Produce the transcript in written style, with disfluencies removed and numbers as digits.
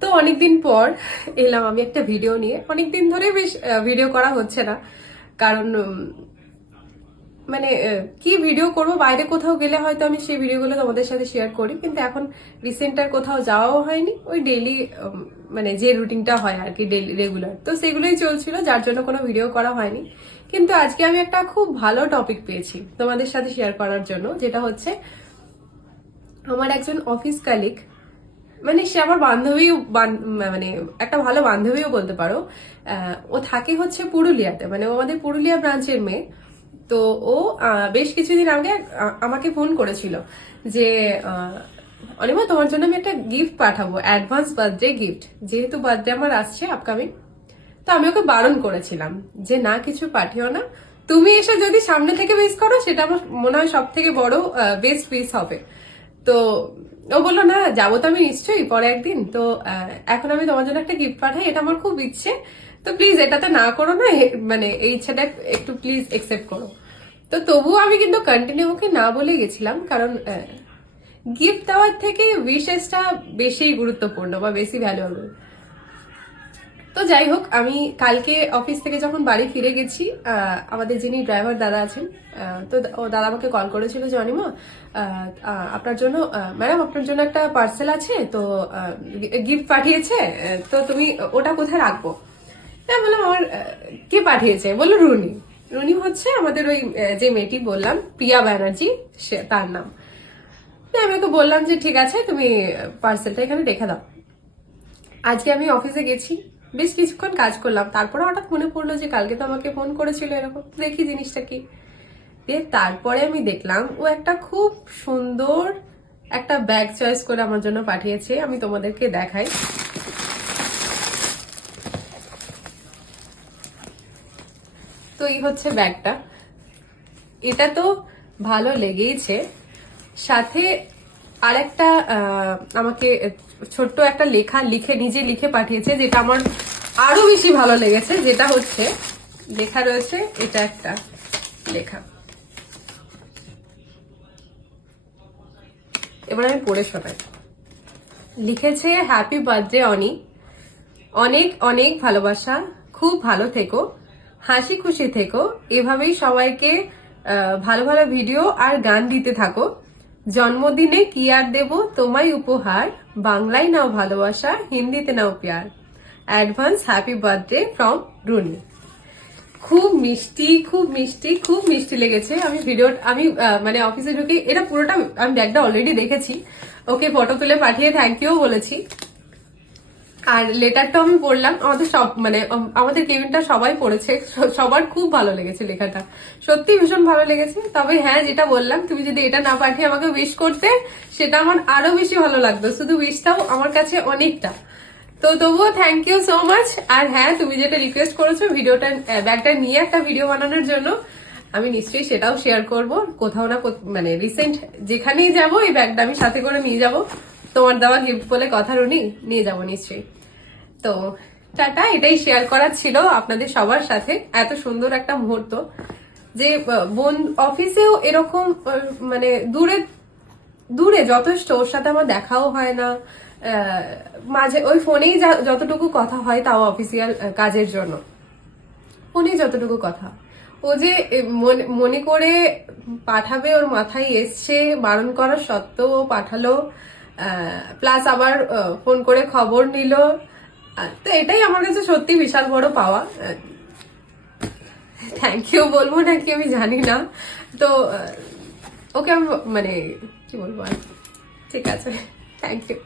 তো অনেকদিন পর এলাম আমি একটা ভিডিও নিয়ে। অনেকদিন ধরে বেশ ভিডিও করা হচ্ছে না, কারণ মানে কি ভিডিও করব, বাইরে কোথাও গেলে হয়তো আমি সেই ভিডিওগুলো তোমাদের সাথে শেয়ার করি, কিন্তু এখন রিসেন্ট আর কোথাও যাওয়াও হয়নি। ওই ডেইলি মানে যে রুটিনটা হয় আর কি, ডেইলি রেগুলার, তো সেগুলোই চলছিল, যার জন্য কোনো ভিডিও করা হয়নি। কিন্তু আজকে আমি একটা খুব ভালো টপিক পেয়েছি তোমাদের সাথে শেয়ার করার জন্য, যেটা হচ্ছে আমার একজন অফিস কালিগ, মানে সে আমার বান্ধবী, মানে একটা ভালো বান্ধবীও বলতে পারো। ও থাকে হচ্ছে পুরুলিয়াতে, মানে ও আমাদের পুরুলিয়া ব্রাঞ্চের মেয়ে। তো ও বেশ কিছুদিন আগে আমাকে ফোন করেছিল যে অনিমা, তোমার জন্য আমি একটা গিফট পাঠাবো, অ্যাডভান্স বার্থডে গিফট, যেহেতু বার্থডে আমার আসছে আপকামিং। তো আমি ওকে বারণ করেছিলাম যে না, কিছু পাঠিও না, তুমি এসে যদি সামনে থেকে উইশ করো সেটা আমার মনে হয় সব থেকে বড় বেস্ট উইশ হবে। তো ও বললো না, যাবো তো আমি নিশ্চয়ই পরে একদিন। তো এখন আমি তোমার জন্য একটা গিফট পাঠাই, এটা আমার খুব ইচ্ছে, তো প্লিজ এটাতে না করো না, মানে এই ইচ্ছাটা একটু প্লিজ একসেপ্ট করো। তো তবুও আমি কিন্তু কন্টিনিউ ওকে না বলে গেছিলাম, কারণ গিফট দেওয়ার থেকে উইশেসটা বেশি গুরুত্বপূর্ণ বা বেশি ভ্যালুয়েবল। তো যাই হোক, আমি কালকে অফিস থেকে যখন বাড়ি ফিরে গেছি, আমাদের যিনি ড্রাইভার দাদা আছেন, তো ও দাদা আমাকে কল করেছিল যে অনিমা, আপনার জন্য, ম্যাডাম আপনার জন্য একটা পার্সেল আছে, তো গিফট পাঠিয়েছে, তো তুমি ওটা কোথায় রাখবো? তাই বললাম আমার কে পাঠিয়েছে? বললো রুনি। রুনি হচ্ছে আমাদের ওই যে মেয়েটি বললাম, প্রিয়া ব্যানার্জি, সে তার নাম। তো আমি ওকে বললাম যে ঠিক আছে, তুমি পার্সেলটা এখানে রেখে দাও। আজকে আমি অফিসে গেছি, বেশ কিছুক্ষণ কাজ করলাম, তারপরে হঠাৎ মনে পড়লো যে কালকে তো আমাকে ফোন করেছিল এরকম, দেখি জিনিসটা কি। দিয়ে তারপরে আমি দেখলাম ও একটা খুব সুন্দর একটা ব্যাগ চয়েস করে আমার জন্য পাঠিয়েছে। আমি তোমাদেরকে দেখাই। তো এই হচ্ছে ব্যাগটা, এটা তো ভালো লেগেইছে, সাথে আরেকটা আমাকে ছোট্ট একটা লেখা নিজে লিখে পাঠিয়েছে, যেটা আমার আরো বেশি ভালো লেগেছে। যেটা হচ্ছে লেখা রয়েছে, এটা একটা লেখা, এবার আমি পড়ে শোনাই। লিখেছে, হ্যাপি বার্থডে অনি, অনেক অনেক ভালোবাসা, খুব ভালো থেকো, হাসি খুশি থেকো, এভাবেই সবাইকে ভালো ভালো ভিডিও আর গান দিতে থাকো। জন্মদিনে কি আর দেব তোমায় উপহার, বাংলায় নাও ভালোবাসা, হিন্দিতে নাও প্যার, advance happy birthday from Runi. খুব মিষ্টি, খুব মিষ্টি, খুব মিষ্টি লেগেছে। আমি মানে অফিসে ঢুকে এটা পুরোটা, আমি ব্যাগটা অলরেডি দেখেছি, ওকে ফটো তুলে পাঠিয়ে থ্যাংক ইউ বলেছি। আর লেটারটাও আমি পড়লাম, আমাদের সব মানে আমাদের কেবিনটা সবাই পড়েছে, সবার খুব ভালো লেগেছে লেখাটা, সত্যি ভীষণ ভালো লেগেছে। তবে হ্যাঁ, যেটা বললাম, তুমি যদি এটা না পাঠিয়ে আমাকে উইশ করতে, সেটা আমার আরো বেশি ভালো লাগতো, শুধু উইশটাও আমার কাছে অনেকটা। তো তবুও থ্যাংক ইউ সো মাচ। আর হ্যাঁ, তুমি যেটা রিকোয়েস্ট করেছো ভিডিওটা, ব্যাগটা নিয়ে একটা ভিডিও বানানোর জন্য, আমি নিশ্চয়ই সেটাও শেয়ার করব কোথাও না, মানে রিসেন্ট যেখানেই যাব এই ব্যাগটা আমি সাথে করে নিয়ে যাব। তোমার দেওয়া গিফট বলে কথা, রুনি, নিয়ে যাব নিশ্চয়ই। তো টাটা, এটাই শেয়ার করার ছিল আপনাদের সবার সাথে, এত সুন্দর একটা মুহূর্ত। যে বোন অফিসেও এরকম, মানে দূরে দূরে যথেষ্ট, ওর সাথে আমার দেখাও হয় না, মাঝে ওই ফোনেই যতটুকু কথা হয়, তাও অফিসিয়াল কাজের জন্য ফোনেই যতটুকু কথা। ও যে মনে করে পাঠাবে, ওর মাথায় এসছে, বারণ করার সত্ত্বেও ও পাঠালো, প্লাস আবার ফোন করে খবর নিল। তো এটাই আমার কাছে সত্যি বিশাল বড় পাওয়া। থ্যাংক ইউ বলবো নাকি আমি জানি না। তো ওকে আমি মানে কি বলবো আর, ঠিক আছে, থ্যাংক ইউ।